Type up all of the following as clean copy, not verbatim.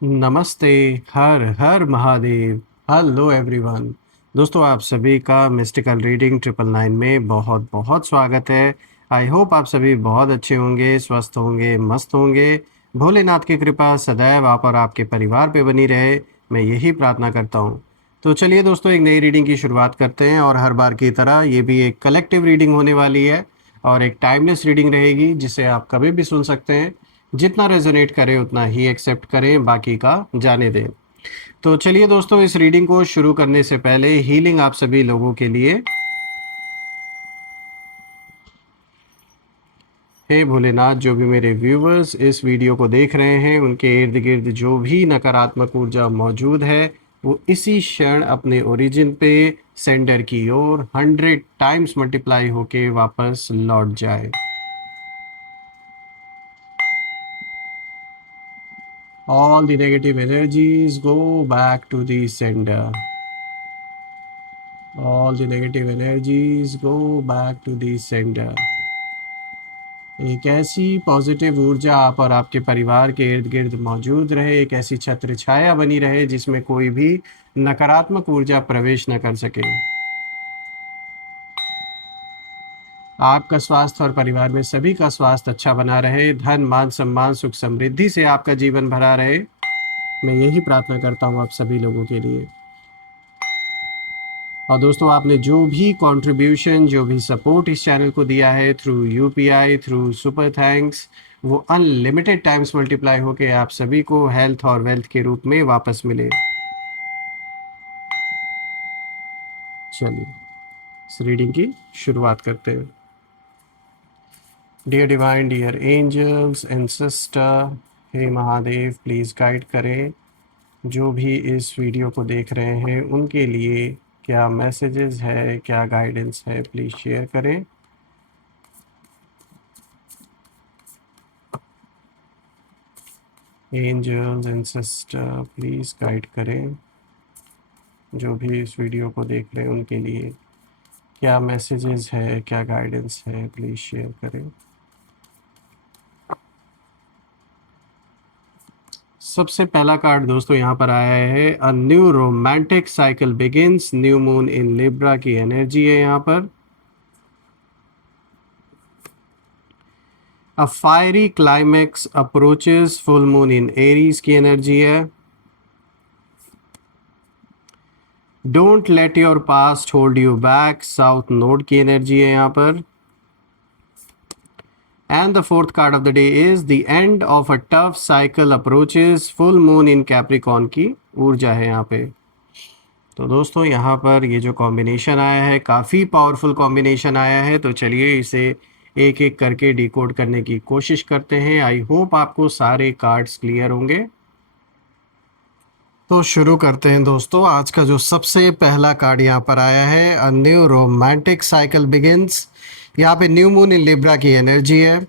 नमस्ते। हर हर महादेव। Hello everyone. दोस्तों, आप सभी का मिस्टिकल रीडिंग 999 में बहुत बहुत स्वागत है। आई होप आप सभी बहुत अच्छे होंगे, स्वस्थ होंगे, मस्त होंगे। भोलेनाथ की कृपा सदैव आप और आपके परिवार पे बनी रहे, मैं यही प्रार्थना करता हूँ। तो चलिए दोस्तों, एक नई रीडिंग की शुरुआत करते हैं और हर बार की तरह ये भी एक कलेक्टिव रीडिंग होने वाली है और एक टाइमलेस रीडिंग रहेगी जिसे आप कभी भी सुन सकते हैं। जितना रेजोनेट करे उतना ही एक्सेप्ट करें, बाकी का जाने दें। तो चलिए दोस्तों, इस रीडिंग को शुरू करने से पहले हीलिंग आप सभी लोगों के लिए। हे भोलेनाथ, जो भी मेरे व्यूवर्स इस वीडियो को देख रहे हैं उनके इर्द गिर्द जो भी नकारात्मक ऊर्जा मौजूद है वो इसी क्षण अपने ओरिजिन पे सेंडर की ओर 100 टाइम्स मल्टीप्लाई होके वापस लौट जाए। All the negative energies go back to the sender. All the negative energies go back to the sender. एक ऐसी पॉजिटिव ऊर्जा आप और आपके परिवार के इर्द गिर्द मौजूद रहे, एक ऐसी छत्र छाया बनी रहे जिसमें कोई भी नकारात्मक ऊर्जा प्रवेश न कर सके। आपका स्वास्थ्य और परिवार में सभी का स्वास्थ्य अच्छा बना रहे, धन मान सम्मान सुख समृद्धि से आपका जीवन भरा रहे, मैं यही प्रार्थना करता हूँ आप सभी लोगों के लिए। और दोस्तों, आपने जो भी कंट्रीब्यूशन, जो भी सपोर्ट इस चैनल को दिया है through UPI, through super thanks, वो अनलिमिटेड टाइम्स मल्टीप्लाई होके आप सभी को हेल्थ और वेल्थ के रूप में वापस मिले। चलिए इस रीडिंग की शुरुआत करते हैं। Dear divine, dear angels and sister, हे महादेव, प्लीज़ गाइड करें जो भी इस वीडियो को देख रहे हैं उनके लिए क्या मैसेजेस है, क्या गाइडेंस है, प्लीज़ शेयर करें। Angels and sister please guide करें जो भी इस वीडियो को देख रहे हैं उनके लिए क्या मैसेजेस है, क्या गाइडेंस है, प्लीज़ शेयर करें। सबसे पहला कार्ड दोस्तों यहाँ पर आया है, a new romantic cycle begins. New moon in Libra की एनर्जी है यहाँ पर। A fiery climax approaches, full moon in Aries की एनर्जी है। Don't let your past hold you back, south node की एनर्जी है यहाँ पर। And the fourth card of the day is the end of a tough cycle approaches, full moon in Capricorn की ऊर्जा है यहाँ पे। तो दोस्तों, यहाँ पर ये जो कॉम्बिनेशन आया है काफ़ी पावरफुल कॉम्बिनेशन आया है, तो चलिए इसे एक एक करके डिकोड करने की कोशिश करते हैं। आई होप आपको सारे कार्ड्स क्लियर होंगे। तो शुरू करते हैं दोस्तों। आज का जो सबसे पहला कार्ड यहाँ पर आया है, a new romantic cycle begins. यहाँ पे न्यू मून इन लिब्रा की एनर्जी है।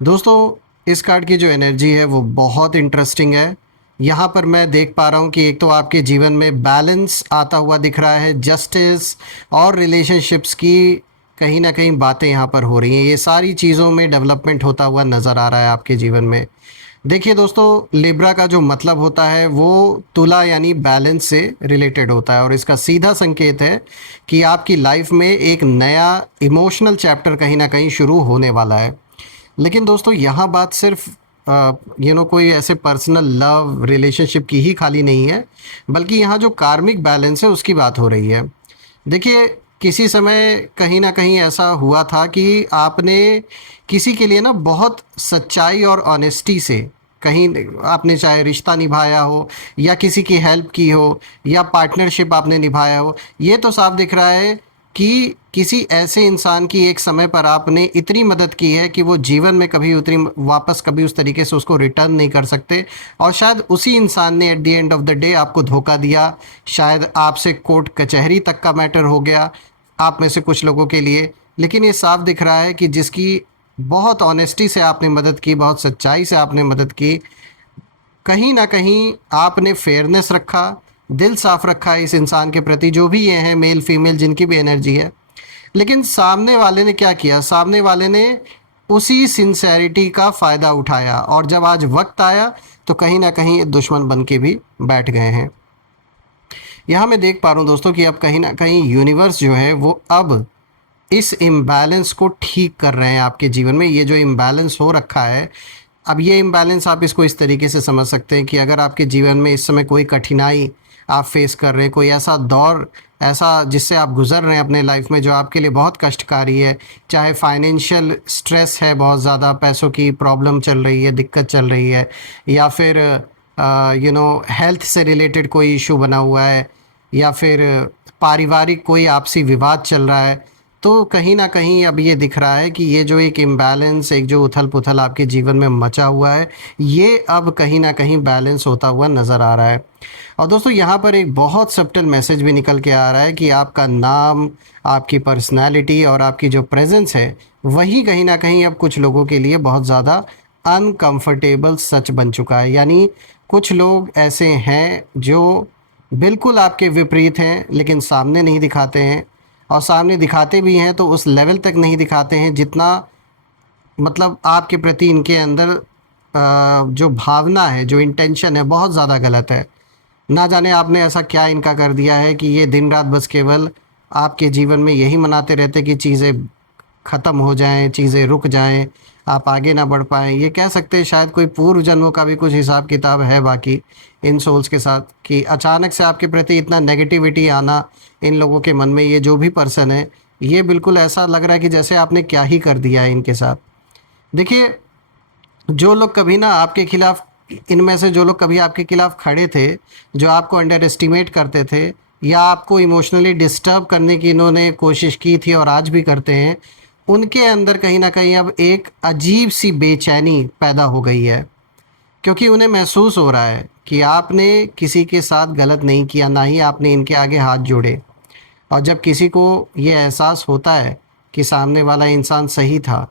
दोस्तों, इस कार्ड की जो एनर्जी है वो बहुत इंटरेस्टिंग है। यहाँ पर मैं देख पा रहा हूँ कि एक तो आपके जीवन में बैलेंस आता हुआ दिख रहा है, जस्टिस और रिलेशनशिप्स की कहीं ना कहीं बातें यहाँ पर हो रही हैं। ये सारी चीज़ों में डेवलपमेंट होता हुआ नज़र आ रहा है आपके जीवन में। देखिए दोस्तों, लिब्रा का जो मतलब होता है वो तुला यानी बैलेंस से रिलेटेड होता है और इसका सीधा संकेत है कि आपकी लाइफ में एक नया इमोशनल चैप्टर कहीं ना कहीं शुरू होने वाला है। लेकिन दोस्तों, यहाँ बात सिर्फ कोई ऐसे पर्सनल लव रिलेशनशिप की ही खाली नहीं है, बल्कि यहाँ जो कार्मिक बैलेंस है उसकी बात हो रही है। देखिए, किसी समय कहीं ना कहीं ऐसा हुआ था कि आपने किसी के लिए ना बहुत सच्चाई और ऑनेस्टी से कहीं आपने चाहे रिश्ता निभाया हो या किसी की हेल्प की हो या पार्टनरशिप आपने निभाया हो। ये तो साफ दिख रहा है कि किसी ऐसे इंसान की एक समय पर आपने इतनी मदद की है कि वो जीवन में कभी उतनी वापस कभी उस तरीके से उसको रिटर्न नहीं कर सकते, और शायद उसी इंसान ने at the end of the day आपको धोखा दिया। शायद आपसे कोर्ट कचहरी तक का मैटर हो गया आप में से कुछ लोगों के लिए। लेकिन ये साफ दिख रहा है कि जिसकी बहुत ऑनेस्टी से आपने मदद की, बहुत सच्चाई से आपने मदद की, कहीं ना कहीं आपने फेयरनेस रखा, दिल साफ रखा है इस इंसान के प्रति, जो भी ये हैं मेल फीमेल जिनकी भी एनर्जी है। लेकिन सामने वाले ने क्या किया, सामने वाले ने उसी सिंसेरिटी का फ़ायदा उठाया और जब आज वक्त आया तो कहीं ना कहीं दुश्मन बन के भी बैठ गए हैं। यहाँ मैं देख पा रहा हूँ दोस्तों कि अब कहीं ना कहीं यूनिवर्स जो है वो अब इस इम्बैलेंस को ठीक कर रहे हैं आपके जीवन में। ये जो इम्बैलेंस हो रखा है, अब ये इम्बैलेंस आप इसको इस तरीके से समझ सकते हैं कि अगर आपके जीवन में इस समय कोई कठिनाई आप फेस कर रहे हैं, कोई ऐसा दौर ऐसा जिससे आप गुजर रहे हैं अपने लाइफ में जो आपके लिए बहुत कष्टकारी है, चाहे फाइनेंशियल स्ट्रेस है, बहुत ज़्यादा पैसों की प्रॉब्लम चल रही है, दिक्कत चल रही है, या फिर हेल्थ से रिलेटेड कोई इशू बना हुआ है, या फिर पारिवारिक कोई आपसी विवाद चल रहा है, तो कहीं न कहीं अब ये दिख रहा है कि ये जो एक इम्बैलेंस, एक जो उथल-पुथल आपके जीवन में मचा हुआ है, ये अब कहीं न कहीं बैलेंस होता हुआ नज़र आ रहा है। और दोस्तों यहाँ पर एक बहुत सब्टल मैसेज भी निकल के आ रहा है कि आपका नाम, आपकी पर्सनैलिटी और आपकी जो प्रेज़ेंस है, वही कहीं न कहीं अब कुछ लोगों के लिए बहुत ज़्यादा अनकम्फ़र्टेबल सच बन चुका है। यानी कुछ लोग ऐसे हैं जो बिल्कुल आपके विपरीत हैं, लेकिन सामने नहीं दिखाते हैं, और सामने दिखाते भी हैं तो उस लेवल तक नहीं दिखाते हैं जितना मतलब आपके प्रति इनके अंदर जो भावना है, जो इंटेंशन है, बहुत ज़्यादा गलत है। ना जाने आपने ऐसा क्या इनका कर दिया है कि ये दिन रात बस केवल आपके जीवन में यही मनाते रहते कि चीज़ें ख़त्म हो जाएं, चीज़ें रुक जाएं, आप आगे ना बढ़ पाएँ। ये कह सकते हैं शायद कोई पूर्व जन्मों का भी कुछ हिसाब किताब है बाकी इन सोल्स के साथ, कि अचानक से आपके प्रति इतना नेगेटिविटी आना इन लोगों के मन में। ये जो भी पर्सन है, ये बिल्कुल ऐसा लग रहा है कि जैसे आपने क्या ही कर दिया है इनके साथ। देखिए, जो लोग कभी ना आपके खिलाफ, इनमें से जो लोग कभी आपके खिलाफ खड़े थे, जो आपको अंडर एस्टिमेट करते थे या आपको इमोशनली डिस्टर्ब करने की इन्होंने कोशिश की थी और आज भी करते हैं, उनके अंदर कहीं ना कहीं अब एक अजीब सी बेचैनी पैदा हो गई है, क्योंकि उन्हें महसूस हो रहा है कि आपने किसी के साथ गलत नहीं किया, ना ही आपने इनके आगे हाथ जोड़े। और जब किसी को ये एहसास होता है कि सामने वाला इंसान सही था,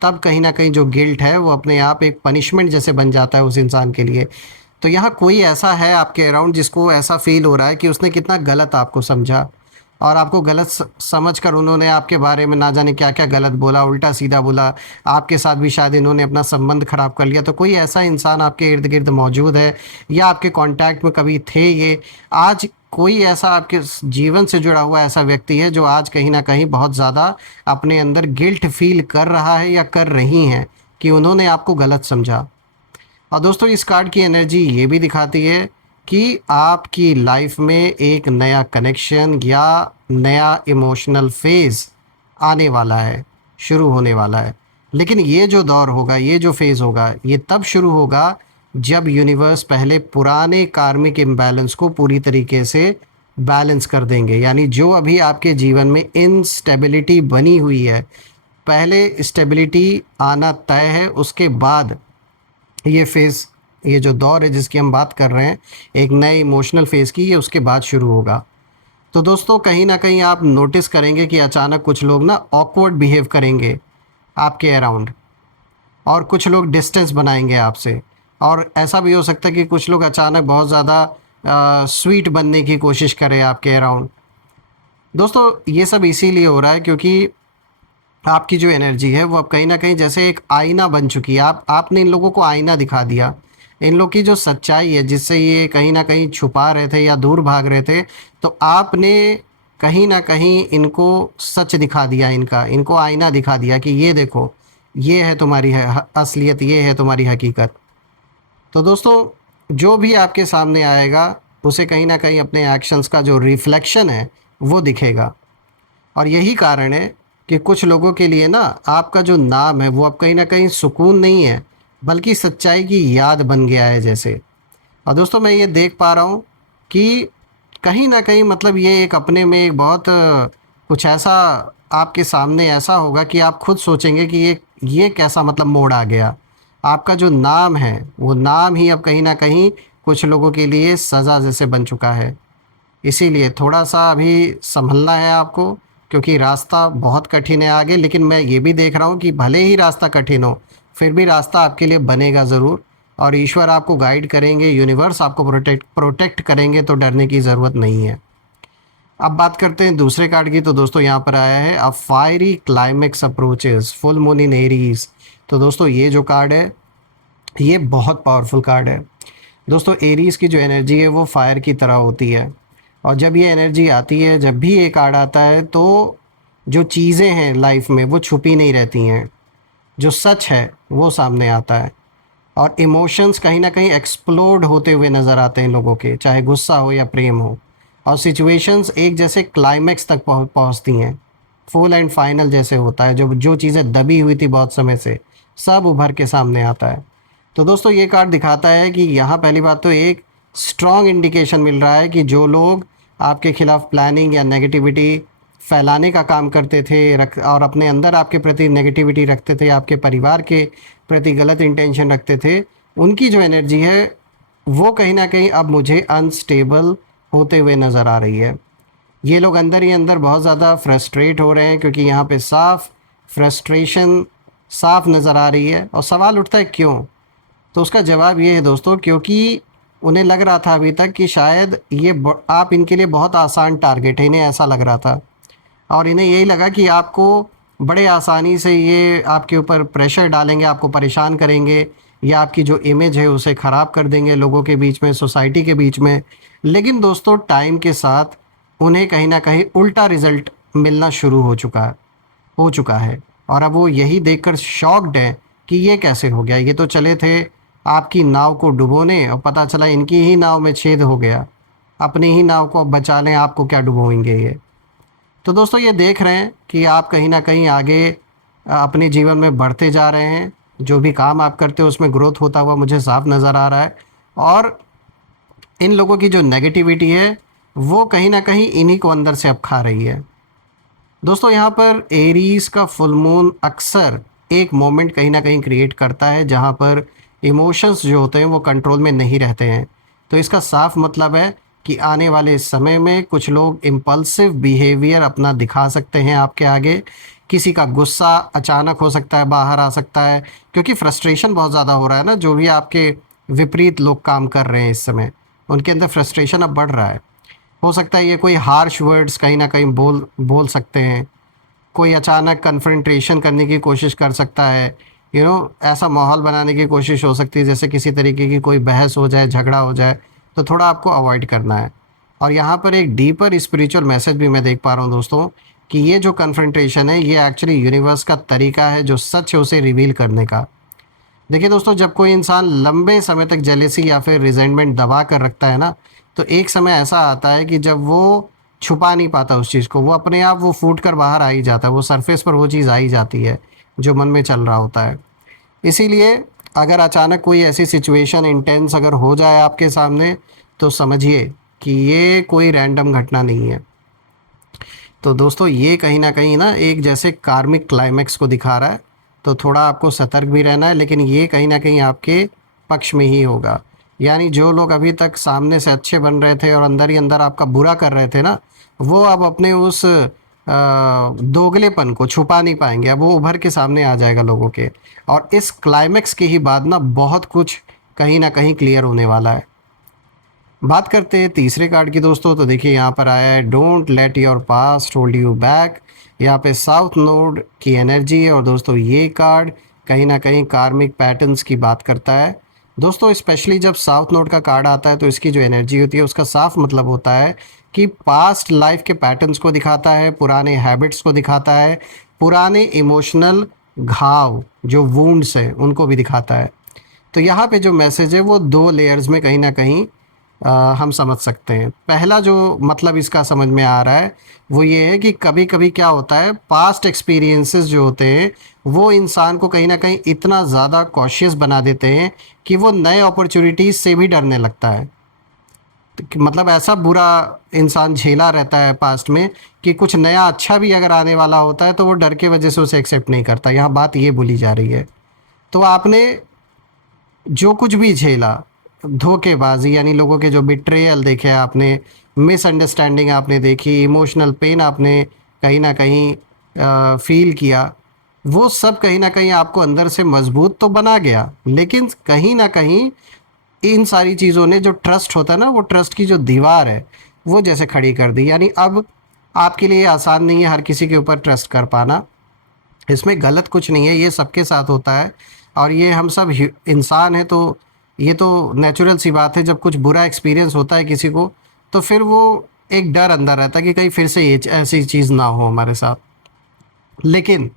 तब कहीं न कहीं जो गिल्ट है वो अपने आप एक पनिशमेंट जैसे बन जाता है उस इंसान के लिए। तो यहाँ कोई ऐसा है आपके अराउंड जिसको ऐसा फ़ील हो रहा है कि उसने कितना गलत आपको समझा, और आपको गलत समझ कर उन्होंने आपके बारे में ना जाने क्या-क्या गलत बोला, उल्टा-सीधा बोला, आपके साथ भी शायद इन्होंने अपना संबंध ख़राब कर लिया। तो कोई ऐसा इंसान आपके इर्द-गिर्द मौजूद है या आपके कॉन्टैक्ट में कभी थे ये, आज कोई ऐसा आपके जीवन से जुड़ा हुआ ऐसा व्यक्ति है जो आज कहीं न कहीं बहुत ज़्यादा अपने अंदर गिल्ट फ़ील कर रहा है या कर रही हैं कि उन्होंने आपको गलत समझा। और दोस्तों इस कार्ड की एनर्जी ये भी दिखाती है कि आपकी लाइफ में एक नया कनेक्शन या नया इमोशनल फेज़ आने वाला है, शुरू होने वाला है। लेकिन ये जो दौर होगा, ये जो फेज़ होगा, ये तब शुरू होगा जब यूनिवर्स पहले पुराने कार्मिक इम्बैलेंस को पूरी तरीके से बैलेंस कर देंगे। यानी जो अभी आपके जीवन में इनस्टेबिलिटी बनी हुई है, पहले स्टेबिलिटी आना तय है, उसके बाद ये फेज़, ये जो दौर है जिसकी हम बात कर रहे हैं, एक नए इमोशनल फेज़ की, ये उसके बाद शुरू होगा। तो दोस्तों कहीं न कहीं आप नोटिस करेंगे कि अचानक कुछ लोग ना ऑकवर्ड बिहेव करेंगे आपके अराउंड, और कुछ लोग डिस्टेंस बनाएंगे आपसे, और ऐसा भी हो सकता है कि कुछ लोग अचानक बहुत ज़्यादा स्वीट बनने की कोशिश करें आपके अराउंड। दोस्तों ये सब इसीलिए हो रहा है क्योंकि आपकी जो एनर्जी है वो अब कहीं न कहीं जैसे एक आईना बन चुकी है। आपने इन लोगों को आईना दिखा दिया। इन लोग की जो सच्चाई है जिससे ये कहीं न कहीं छुपा रहे थे या दूर भाग रहे थे, तो आपने कहीं न कहीं इनको सच दिखा दिया इनका, इनको आईना दिखा दिया कि ये देखो, ये है तुम्हारी असलियत, ये है तुम्हारी हकीकत। तो दोस्तों जो भी आपके सामने आएगा, उसे कहीं न कहीं अपने एक्शंस का जो रिफ्लेक्शन है वो दिखेगा। और यही कारण है कि कुछ लोगों के लिए ना आपका जो नाम है वो अब कहीं न कहीं सुकून नहीं है, बल्कि सच्चाई की याद बन गया है जैसे। और दोस्तों मैं ये देख पा रहा हूँ कि कहीं न कहीं मतलब ये एक अपने में एक बहुत कुछ ऐसा आपके सामने ऐसा होगा कि आप खुद सोचेंगे कि ये कैसा मतलब मोड़ आ गया। आपका जो नाम है, वो नाम ही अब कहीं न कहीं कुछ लोगों के लिए सज़ा जैसे बन चुका है। इसीलिए थोड़ा-सा अभी सँभलना है आपको, क्योंकि रास्ता बहुत कठिन है आगे। लेकिन मैं ये भी देख रहा हूँ कि भले ही रास्ता कठिन हो, फिर भी रास्ता आपके लिए बनेगा ज़रूर, और ईश्वर आपको गाइड करेंगे, यूनिवर्स आपको प्रोटेक्ट करेंगे, तो डरने की ज़रूरत नहीं है। अब बात करते हैं दूसरे कार्ड की। तो दोस्तों यहाँ पर आया है a fiery climax approaches, full moon in Aries. तो दोस्तों ये जो कार्ड है, ये बहुत पावरफुल कार्ड है। दोस्तों एरीज़ की जो एनर्जी है वो फायर की तरह होती है, और जब ये एनर्जी आती है, जब भी ये कार्ड आता है, तो जो चीज़ें हैं लाइफ में वो छुपी नहीं रहती हैं, जो सच है वो सामने आता है, और इमोशंस कहीं ना कहीं एक्सप्लोड होते हुए नज़र आते हैं लोगों के, चाहे गुस्सा हो या प्रेम हो, और सिचुएशंस एक जैसे क्लाइमैक्स तक पहुंचती हैं, फुल एंड फाइनल जैसे होता है, जो जो चीज़ें दबी हुई थी बहुत समय से, सब उभर के सामने आता है। तो दोस्तों ये कार्ड दिखाता है कि यहाँ पहली बात तो एक स्ट्रॉन्ग इंडिकेशन मिल रहा है कि जो लोग आपके खिलाफ प्लानिंग या नेगेटिविटी फैलाने का काम करते थे और अपने अंदर आपके प्रति नेगेटिविटी रखते थे, आपके परिवार के प्रति गलत इंटेंशन रखते थे, उनकी जो एनर्जी है वो कहीं ना कहीं अब मुझे अनस्टेबल होते हुए नज़र आ रही है। ये लोग अंदर ही अंदर बहुत ज़्यादा फ्रस्ट्रेट हो रहे हैं, क्योंकि यहाँ पे साफ फ्रस्ट्रेशन साफ नज़र आ रही है। और सवाल उठता है क्यों? तो उसका जवाब ये है दोस्तों, क्योंकि उन्हें लग रहा था अभी तक कि शायद ये आप इनके लिए बहुत आसान टारगेट है, इन्हें ऐसा लग रहा था, और इन्हें यही लगा कि आपको बड़े आसानी से ये आपके ऊपर प्रेशर डालेंगे, आपको परेशान करेंगे, या आपकी जो इमेज है उसे ख़राब कर देंगे लोगों के बीच में, सोसाइटी के बीच में। लेकिन दोस्तों टाइम के साथ उन्हें कहीं ना कहीं उल्टा रिज़ल्ट मिलना शुरू हो चुका है, और अब वो यही देखकर शॉक्ड है कि ये कैसे हो गया। ये तो चले थे आपकी नाव को डुबोने, और पता चला इनकी ही नाव में छेद हो गया। अपनी ही नाव को अब बचा लें, आपको क्या डुबोएंगे ये। तो दोस्तों ये देख रहे हैं कि आप कहीं ना कहीं आगे अपने जीवन में बढ़ते जा रहे हैं, जो भी काम आप करते हो उसमें ग्रोथ होता हुआ मुझे साफ नज़र आ रहा है, और इन लोगों की जो नेगेटिविटी है वो कहीं ना कहीं इन्हीं को अंदर से अब खा रही है। दोस्तों यहाँ पर एरीज का फुल मून अक्सर एक मोमेंट कहीं ना कहीं क्रिएट करता है जहाँ पर इमोशंस जो होते हैं वो कंट्रोल में नहीं रहते हैं। तो इसका साफ मतलब है कि आने वाले समय में कुछ लोग इम्पल्सिव बिहेवियर अपना दिखा सकते हैं आपके आगे। किसी का गुस्सा अचानक हो सकता है, बाहर आ सकता है, क्योंकि फ्रस्ट्रेशन बहुत ज़्यादा हो रहा है ना। जो भी आपके विपरीत लोग काम कर रहे हैं इस समय, उनके अंदर फ्रस्ट्रेशन अब बढ़ रहा है। हो सकता है ये कोई हार्श वर्ड्स कहीं ना कहीं बोल बोल सकते हैं, कोई अचानक कन्फ्रंटेशन करने की कोशिश कर सकता है, ऐसा माहौल बनाने की कोशिश हो सकती है जैसे किसी तरीके की कोई बहस हो जाए, झगड़ा हो जाए। तो थोड़ा आपको अवॉइड करना है। और यहाँ पर एक डीपर स्पिरिचुअल मैसेज भी मैं देख पा रहा हूँ दोस्तों, कि ये जो कन्फ्रंटेशन है ये एक्चुअली यूनिवर्स का तरीका है जो सच है उसे रिवील करने का। देखिए दोस्तों, जब कोई इंसान लंबे समय तक जेलेसी या फिर रिजेंटमेंट दबा कर रखता है ना, तो एक समय ऐसा आता है कि जब वो छुपा नहीं पाता उस चीज़ को, वो अपने आप वो फूट कर बाहर आ ही जाता है, वो सरफेस पर वो चीज़ आ ही जाती है जो मन में चल रहा होता है। इसीलिए अगर अचानक कोई ऐसी सिचुएशन इंटेंस अगर हो जाए आपके सामने, तो समझिए कि ये कोई रैंडम घटना नहीं है। तो दोस्तों ये कहीं ना कहीं ना एक जैसे कार्मिक क्लाइमैक्स को दिखा रहा है। तो थोड़ा आपको सतर्क भी रहना है, लेकिन ये कहीं ना कहीं आपके पक्ष में ही होगा। यानी जो लोग अभी तक सामने से अच्छे बन रहे थे और अंदर ही अंदर आपका बुरा कर रहे थे ना, वो अब अपने उस दोगलेपन को छुपा नहीं पाएंगे, अब वो उभर के सामने आ जाएगा लोगों के। और इस क्लाइमैक्स के ही बाद ना बहुत कुछ कहीं ना कहीं क्लियर होने वाला है। बात करते हैं तीसरे कार्ड की दोस्तों। तो देखिए यहाँ पर आया है don't let your past hold you back. यहाँ पे साउथ नोड की एनर्जी है, और दोस्तों ये कार्ड कहीं ना कहीं कार्मिक पैटर्न्स की बात करता है। दोस्तों स्पेशली जब साउथ नोड का कार्ड आता है तो इसकी जो एनर्जी होती है उसका साफ मतलब होता है कि पास्ट लाइफ के पैटर्न्स को दिखाता है, पुराने हैबिट्स को दिखाता है, पुराने इमोशनल घाव जो वुंड्स हैं उनको भी दिखाता है। तो यहाँ पे जो मैसेज है वो दो लेयर्स में कहीं ना कहीं हम समझ सकते हैं। पहला जो मतलब इसका समझ में आ रहा है वो ये है कि कभी कभी क्या होता है, पास्ट एक्सपीरियंसेस जो होते हैं वो इंसान को कहीं ना कहीं इतना ज़्यादा कॉशियस बना देते हैं कि वो नए अपॉर्चुनिटीज़ से भी डरने लगता है। मतलब ऐसा बुरा इंसान झेला रहता है पास्ट में कि कुछ नया अच्छा भी अगर आने वाला होता है तो वो डर के वजह से उसे एक्सेप्ट नहीं करता। यहाँ बात ये बोली जा रही है। तो आपने जो कुछ भी झेला, धोखेबाजी यानी लोगों के जो बिट्रेयल देखे आपने, मिसअंडरस्टैंडिंग आपने देखी, इमोशनल पेन आपने कहीं ना कहीं फील किया, वो सब कहीं ना कहीं आपको अंदर से मजबूत तो बना गया, लेकिन कहीं ना कहीं इन सारी चीज़ों ने जो ट्रस्ट होता है ना, वो ट्रस्ट की जो दीवार है वो जैसे खड़ी कर दी। यानी अब आपके लिए आसान नहीं है हर किसी के ऊपर ट्रस्ट कर पाना। इसमें गलत कुछ नहीं है, ये सबके साथ होता है, और ये हम सब इंसान हैं, तो ये तो नेचुरल सी बात है, जब कुछ बुरा एक्सपीरियंस होता है किसी को तो फिर वो एक डर अंदर रहता है कि कहीं फिर से ये ऐसी चीज़ ना हो हमारे साथ। लेकिन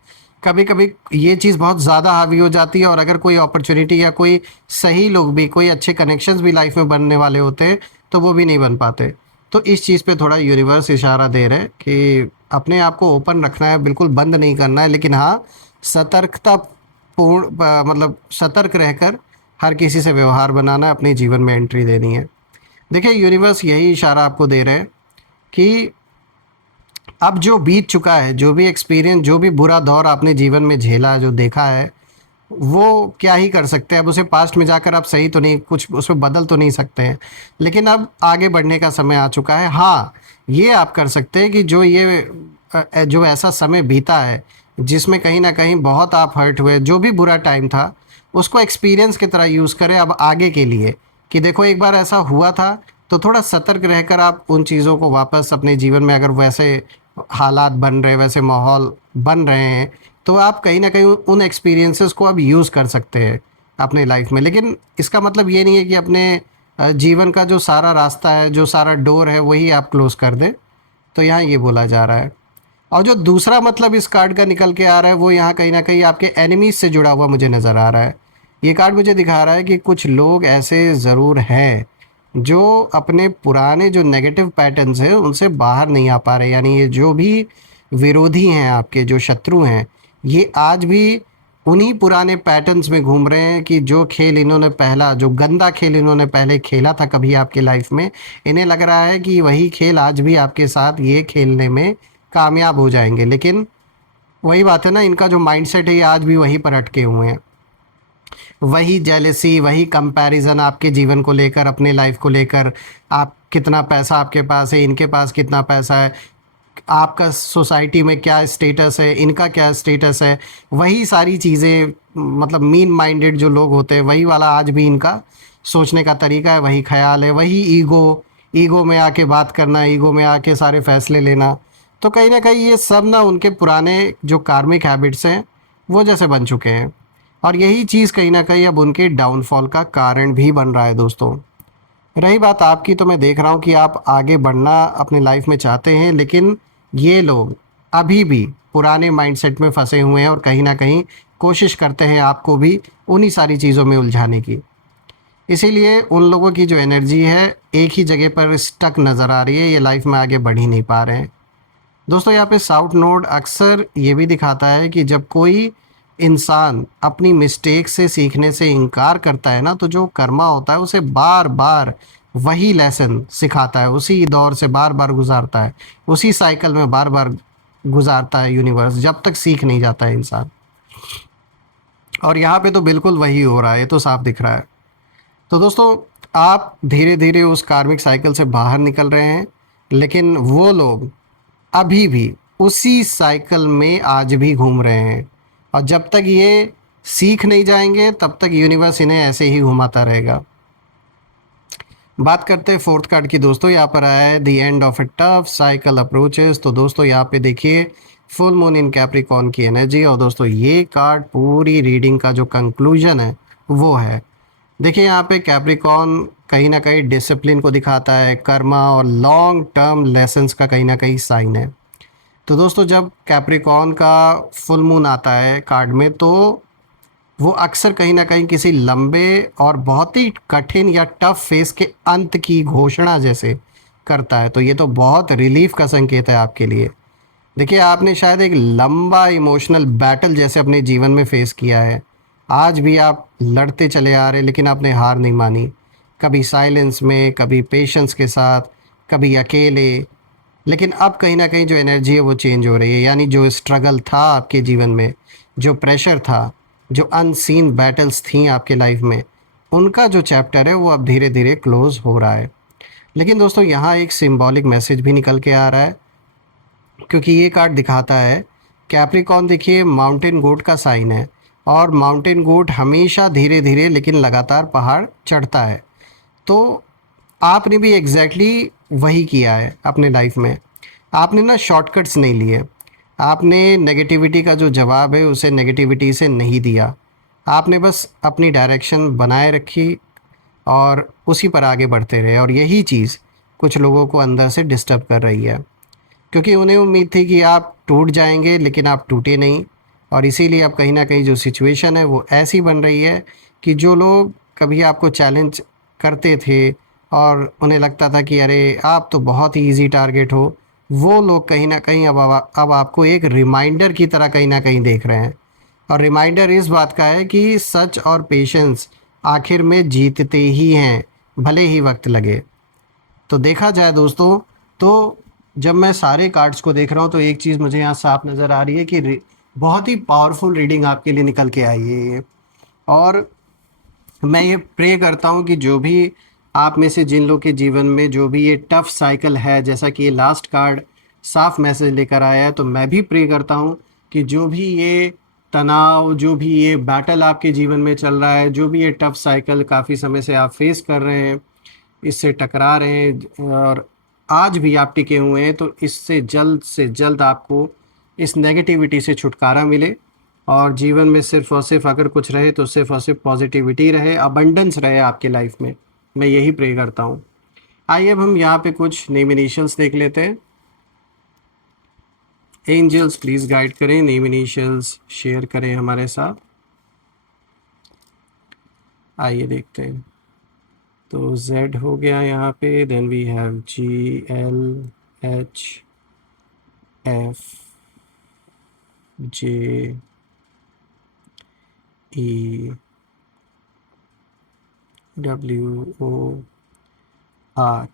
कभी कभी ये चीज़ बहुत ज़्यादा हावी हो जाती है, और अगर कोई अपॉर्चुनिटी या कोई सही लोग भी, कोई अच्छे कनेक्शंस भी लाइफ में बनने वाले होते हैं तो वो भी नहीं बन पाते। तो इस चीज़ पे थोड़ा यूनिवर्स इशारा दे रहे हैं कि अपने आप को ओपन रखना है, बिल्कुल बंद नहीं करना है, लेकिन हाँ सतर्कता पूर्ण मतलब सतर्क रहकर हर किसी से व्यवहार बनाना है, अपने जीवन में एंट्री देनी है। देखिए यूनिवर्स यही इशारा आपको दे रहे हैं कि अब जो बीत चुका है, जो भी एक्सपीरियंस, जो भी बुरा दौर आपने जीवन में झेला, जो देखा है, वो क्या ही कर सकते हैं। अब उसे पास्ट में जाकर आप सही तो नहीं, कुछ उसमें बदल तो नहीं सकते हैं, लेकिन अब आगे बढ़ने का समय आ चुका है। हाँ, ये आप कर सकते हैं कि जो ये जो ऐसा समय बीता है जिसमें कहीं ना कहीं बहुत आप हर्ट हुए, जो भी बुरा टाइम था उसको एक्सपीरियंस की तरह यूज़ करें अब आगे के लिए, कि देखो एक बार ऐसा हुआ था, तो थोड़ा सतर्क रहकर आप उन चीज़ों को वापस अपने जीवन में, अगर वैसे हालात बन रहे, वैसे माहौल बन रहे हैं, तो आप कहीं ना कहीं उन एक्सपीरियंसेस को अब यूज़ कर सकते हैं अपने लाइफ में। लेकिन इसका मतलब ये नहीं है कि अपने जीवन का जो सारा रास्ता है, जो सारा डोर है, वही आप क्लोज़ कर दें। तो यहाँ ये बोला जा रहा है। और जो दूसरा मतलब इस कार्ड का निकल के आ रहा है, वो यहाँ कहीं ना कहीं आपके एनिमीज से जुड़ा हुआ मुझे नज़र आ रहा है। ये कार्ड मुझे दिखा रहा है कि कुछ लोग ऐसे ज़रूर हैं जो अपने पुराने जो नेगेटिव पैटर्न्स हैं उनसे बाहर नहीं आ पा रहे। यानी ये जो भी विरोधी हैं, आपके जो शत्रु हैं, ये आज भी उन्हीं पुराने पैटर्न्स में घूम रहे हैं कि जो खेल इन्होंने पहला, जो गंदा खेल इन्होंने पहले खेला था कभी आपके लाइफ में, इन्हें लग रहा है कि वही खेल आज भी आपके साथ ये खेलने में कामयाब हो जाएंगे। लेकिन वही बात है ना, इनका जो माइंडसेट है ये आज भी वहीं पर अटके हुए हैं। वही जेलेसी, वही कंपैरिजन आपके जीवन को लेकर, अपने लाइफ को लेकर। आप कितना पैसा आपके पास है, इनके पास कितना पैसा है, आपका सोसाइटी में क्या स्टेटस है, इनका क्या स्टेटस है, वही सारी चीज़ें, मतलब मीन माइंडेड जो लोग होते हैं वही वाला आज भी इनका सोचने का तरीका है, वही ख्याल है, वही ईगो, ईगो में आके बात करना, ईगो में आके सारे फैसले लेना। तो कहीं ना कहीं ये सब ना उनके पुराने जो कार्मिक हैबिट्स हैं वो जैसे बन चुके हैं, और यही चीज़ कहीं ना कहीं अब उनके डाउनफॉल का कारण भी बन रहा है दोस्तों। रही बात आपकी, तो मैं देख रहा हूँ कि आप आगे बढ़ना अपने लाइफ में चाहते हैं, लेकिन ये लोग अभी भी पुराने माइंडसेट में फंसे हुए हैं और कहीं ना कहीं कोशिश करते हैं आपको भी उन्हीं सारी चीज़ों में उलझाने की। इसीलिए उन लोगों की जो एनर्जी है एक ही जगह पर स्टक नज़र आ रही है, ये लाइफ में आगे बढ़ ही नहीं पा रहे हैं। दोस्तों यहाँ पे साउथ नोड अक्सर ये भी दिखाता है कि जब कोई इंसान अपनी मिस्टेक से सीखने से इनकार करता है ना, तो जो कर्मा होता है उसे बार बार वही लेसन सिखाता है, उसी दौर से बार बार गुजारता है, उसी साइकिल में बार बार गुजारता है यूनिवर्स, जब तक सीख नहीं जाता है इंसान। और यहाँ पे तो बिल्कुल वही हो रहा है, ये तो साफ दिख रहा है। तो दोस्तों आप धीरे धीरे उस कार्मिक साइकिल से बाहर निकल रहे हैं, लेकिन वो लोग अभी भी उसी साइकिल में आज भी घूम रहे हैं, और जब तक ये सीख नहीं जाएंगे तब तक यूनिवर्स इन्हें ऐसे ही घुमाता रहेगा। बात करते हैं फोर्थ कार्ड की दोस्तों। यहाँ पर आया है the end of A tough cycle approaches. तो दोस्तों यहाँ पे देखिए फुल मून इन कैप्रिकॉर्न की एनर्जी, और दोस्तों ये कार्ड पूरी रीडिंग का जो कंक्लूजन है वो है। देखिए यहाँ पे कैप्रिकॉर्न कहीं ना कहीं डिसिप्लिन को दिखाता है, कर्मा और लॉन्ग टर्म लेसन्स का कहीं ना कहीं साइन है। तो दोस्तों जब कैप्रिकॉर्न का फुल मून आता है कार्ड में, तो वो अक्सर कहीं ना कहीं किसी लंबे और बहुत ही कठिन या टफ फेस के अंत की घोषणा जैसे करता है। तो ये तो बहुत रिलीफ का संकेत है आपके लिए। देखिए आपने शायद एक लंबा इमोशनल बैटल जैसे अपने जीवन में फेस किया है, आज भी आप लड़ते चले आ रहे, लेकिन आपने हार नहीं मानी। कभी साइलेंस में, कभी पेशेंस के साथ, कभी अकेले। लेकिन अब कहीं ना कहीं जो एनर्जी है वो चेंज हो रही है। यानी जो स्ट्रगल था आपके जीवन में, जो प्रेशर था, जो अनसीन बैटल्स थी आपके लाइफ में, उनका जो चैप्टर है वो अब धीरे धीरे क्लोज हो रहा है। लेकिन दोस्तों यहाँ एक सिंबॉलिक मैसेज भी निकल के आ रहा है, क्योंकि ये कार्ड दिखाता है कैप्रिकॉर्न, देखिए माउंटेन गोट का साइन है, और माउंटेन गोट हमेशा धीरे धीरे लेकिन लगातार पहाड़ चढ़ता है। तो आपने भी एग्जैक्टली वही किया है अपने लाइफ में। आपने ना शॉर्टकट्स नहीं लिए, आपने नेगेटिविटी का जो जवाब है उसे नेगेटिविटी से नहीं दिया, आपने बस अपनी डायरेक्शन बनाए रखी, और उसी पर आगे बढ़ते रहे, और यही चीज़ कुछ लोगों को अंदर से डिस्टर्ब कर रही है, क्योंकि उन्हें उम्मीद थी कि आप टूट जाएंगे, लेकिन आप टूटे नहीं। और इसीलिए अब कहीं ना कहीं जो सिचुएशन है वो ऐसी बन रही है कि जो लोग कभी आपको चैलेंज करते थे और उन्हें लगता था कि अरे आप तो बहुत ही इजी टारगेट हो, वो लोग कहीं ना कहीं अब आपको एक रिमाइंडर की तरह कहीं ना कहीं देख रहे हैं। और रिमाइंडर इस बात का है कि सच और पेशेंस आखिर में जीतते ही हैं, भले ही वक्त लगे। तो देखा जाए दोस्तों, तो जब मैं सारे कार्ड्स को देख रहा हूँ तो एक चीज़ मुझे यहाँ साफ नज़र आ रही है कि बहुत ही पावरफुल रीडिंग आपके लिए निकल के आई है ये। और मैं ये प्रे करता हूँ कि जो भी आप में से जिन लोग के जीवन में जो भी ये टफ साइकिल है, जैसा कि ये लास्ट कार्ड साफ मैसेज लेकर आया है, तो मैं भी प्रे करता हूँ कि जो भी ये तनाव, जो भी ये बैटल आपके जीवन में चल रहा है, जो भी ये टफ साइकिल काफ़ी समय से आप फेस कर रहे हैं, इससे टकरा रहे हैं और आज भी आप टिके हुए हैं, तो इससे जल्द से जल्द आपको इस नेगेटिविटी से छुटकारा मिले। और जीवन में सिर्फ और सिर्फ अगर कुछ रहे तो सिर्फ और सिर्फ पॉजिटिविटी रहे, अबंडेंस रहे आपके लाइफ में। मैं यही प्रे करता हूँ। आइए अब हम यहाँ पे कुछ नेम इनिशियल्स देख लेते हैं। एंजल्स प्लीज़ गाइड करें, नेम इनिशियल्स शेयर करें हमारे साथ। आइए देखते हैं। तो Z हो गया यहाँ पे, देन वी हैव GLHFJEWOR।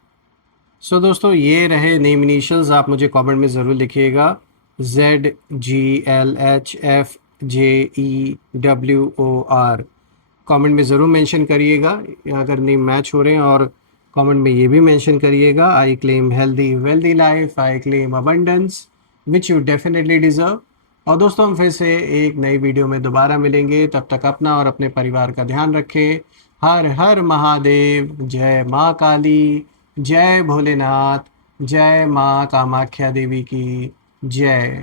सो दोस्तों, ये रहे नेम इनिशियल्स। आप मुझे कमेंट में ज़रूर लिखिएगा, ZGLHFJEWOR। कमेंट में ज़रूर मेंशन करिएगा अगर नेम मैच हो रहे हैं, और कमेंट में ये भी मेंशन करिएगा, I claim healthy wealthy life, I claim abundance which you definitely deserve. और दोस्तों, हम फिर से एक नई वीडियो में दोबारा मिलेंगे। तब तक अपना और अपने परिवार का ध्यान रखें। हर हर महादेव। जय माँ काली, जय भोलेनाथ, जय माँ कामाख्या देवी की जय।